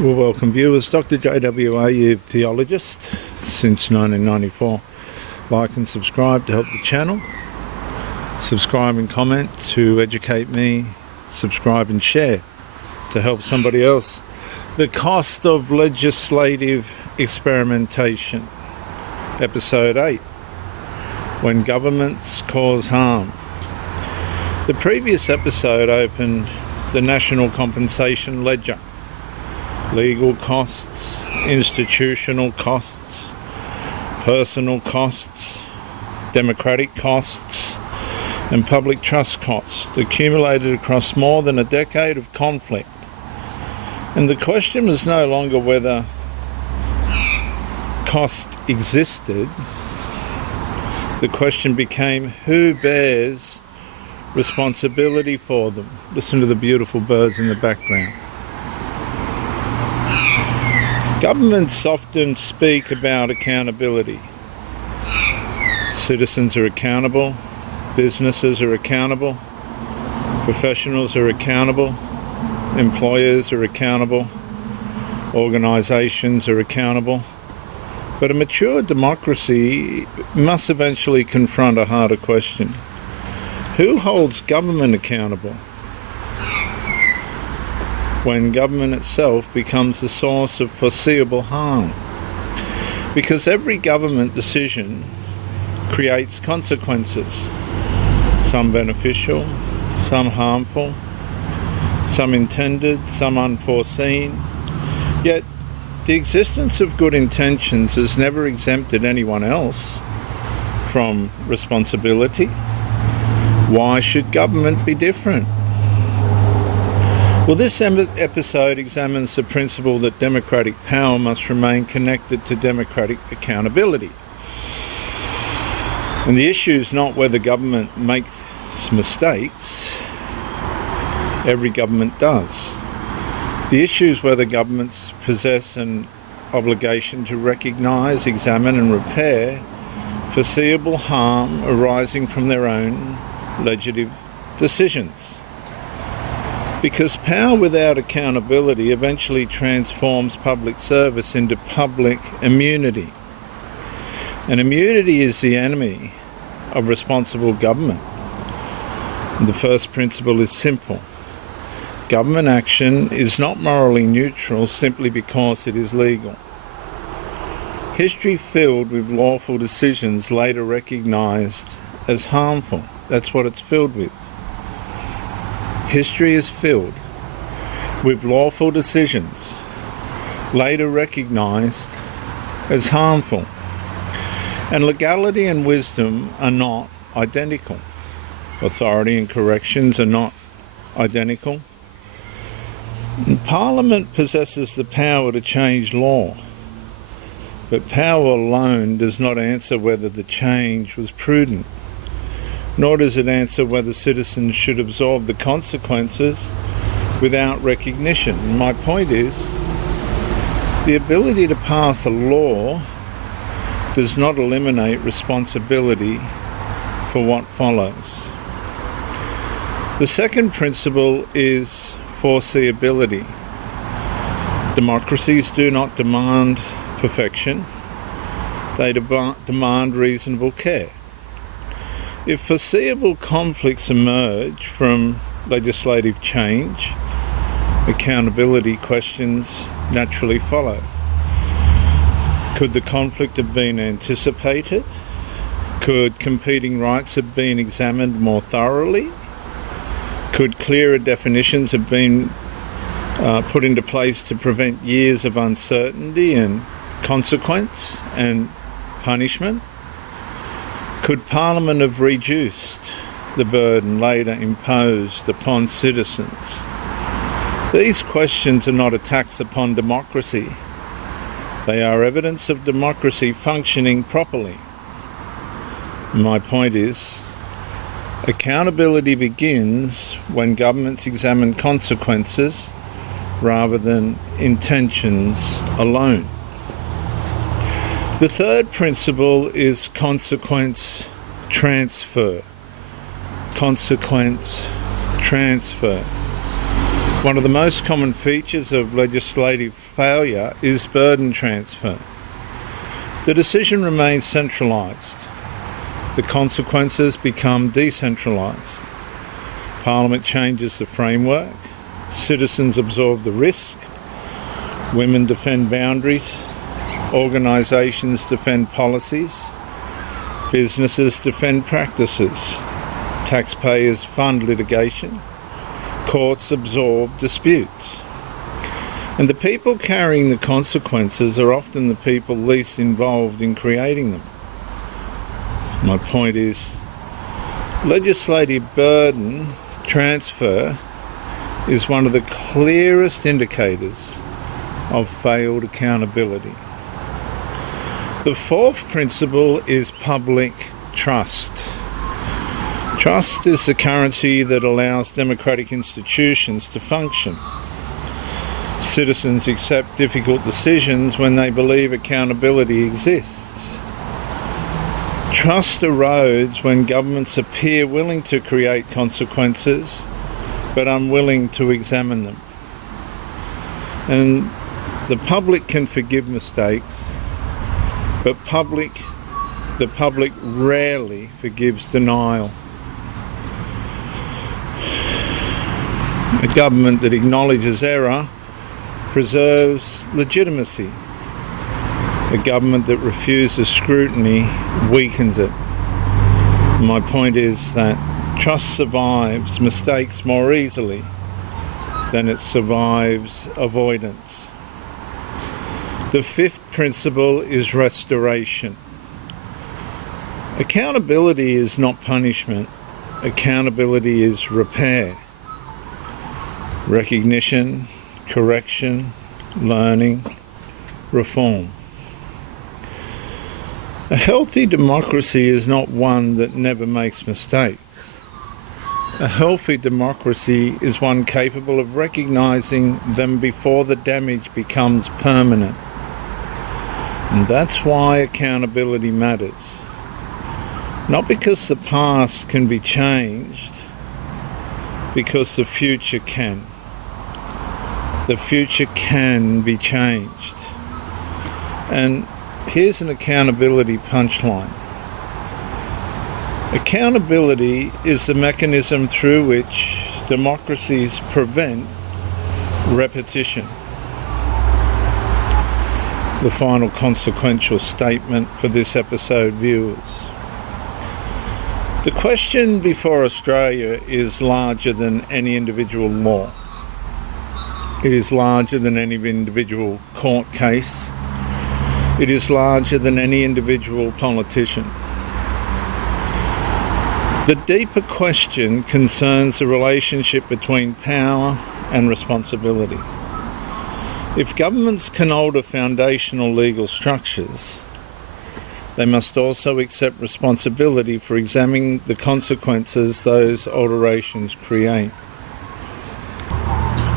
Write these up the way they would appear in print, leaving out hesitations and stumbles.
Well, welcome viewers. Dr. J.W. Ayoub, Theologist, since 1994. Like and subscribe to help the channel. Subscribe and comment to educate me. Subscribe and share to help somebody else. The Cost of Legislative Experimentation, Episode 8, When Governments Cause Harm. The previous episode opened the National Compensation Ledger. Legal costs, institutional costs, personal costs, democratic costs, and public trust costs accumulated across more than a decade of conflict. And the question was no longer whether cost existed. The question became who bears responsibility for them. Listen to the beautiful birds in the background. Governments often speak about accountability. Citizens are accountable, businesses are accountable, professionals are accountable, employers are accountable, organisations are accountable. But a mature democracy must eventually confront a harder question. Who holds government accountable when government itself becomes the source of foreseeable harm? Because every government decision creates consequences, some beneficial, some harmful, some intended, some unforeseen. Yet the existence of good intentions has never exempted anyone else from responsibility. Why should government be different? Well, this episode examines the principle that democratic power must remain connected to democratic accountability. And the issue is not whether government makes mistakes. Every government does. The issue is whether governments possess an obligation to recognise, examine and repair foreseeable harm arising from their own legislative decisions. Because power without accountability eventually transforms public service into public immunity. And immunity is the enemy of responsible government. And the first principle is simple. Government action is not morally neutral simply because it is legal. History filled with lawful decisions later recognised as harmful. That's what it's filled with. History is filled with lawful decisions later recognised as harmful. And legality and wisdom are not identical. Authority and corrections are not identical. And Parliament possesses the power to change law, but power alone does not answer whether the change was prudent. Nor does it answer whether citizens should absorb the consequences without recognition. And my point is, the ability to pass a law does not eliminate responsibility for what follows. The second principle is foreseeability. Democracies do not demand perfection, they demand reasonable care. If foreseeable conflicts emerge from legislative change, accountability questions naturally follow. Could the conflict have been anticipated? Could competing rights have been examined more thoroughly? Could clearer definitions have been put into place to prevent years of uncertainty and consequence and punishment? Could Parliament have reduced the burden later imposed upon citizens? These questions are not attacks upon democracy. They are evidence of democracy functioning properly. My point is, accountability begins when governments examine consequences rather than intentions alone. The third principle is consequence transfer. Consequence transfer. One of the most common features of legislative failure is burden transfer. The decision remains centralised. The consequences become decentralised. Parliament changes the framework. Citizens absorb the risk. Women defend boundaries. Organisations defend policies. Businesses defend practices. Taxpayers fund litigation. Courts absorb disputes. And the people carrying the consequences are often the people least involved in creating them. My point is, legislative burden transfer is one of the clearest indicators of failed accountability. The fourth principle is public trust. Trust is the currency that allows democratic institutions to function. Citizens accept difficult decisions when they believe accountability exists. Trust erodes when governments appear willing to create consequences but unwilling to examine them. And the public can forgive mistakes, but the public rarely forgives denial. A government that acknowledges error preserves legitimacy. A government that refuses scrutiny weakens it. My point is that trust survives mistakes more easily than it survives avoidance. The fifth principle is restoration. Accountability is not punishment. Accountability is repair. Recognition, correction, learning, reform. A healthy democracy is not one that never makes mistakes. A healthy democracy is one capable of recognising them before the damage becomes permanent. And that's why accountability matters. Not because the past can be changed, because the future can. The future can be changed. And here's an accountability punchline. Accountability is the mechanism through which democracies prevent repetition. The final consequential statement for this episode, viewers. The question before Australia is larger than any individual law. It is larger than any individual court case. It is larger than any individual politician. The deeper question concerns the relationship between power and responsibility. If governments can alter foundational legal structures, they must also accept responsibility for examining the consequences those alterations create.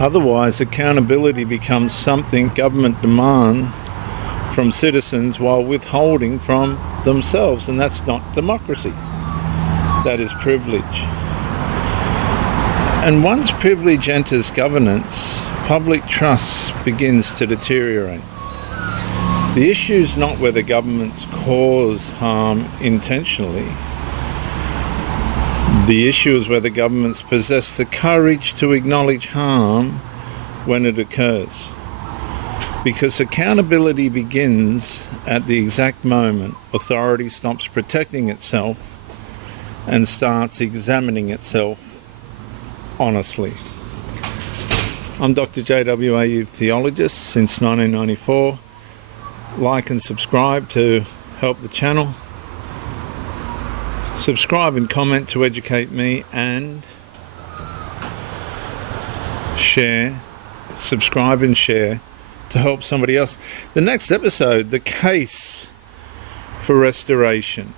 Otherwise, accountability becomes something government demand from citizens while withholding from themselves, and that's not democracy. That is privilege. And once privilege enters governance, public trust begins to deteriorate. The issue is not whether governments cause harm intentionally. The issue is whether governments possess the courage to acknowledge harm when it occurs. Because accountability begins at the exact moment authority stops protecting itself and starts examining itself honestly. I'm Dr. J.W. Ayoub, Theologist, since 1994. Like and subscribe to help the channel. Subscribe and comment to educate me, and share. Subscribe and share to help somebody else. The next episode, the case for restoration.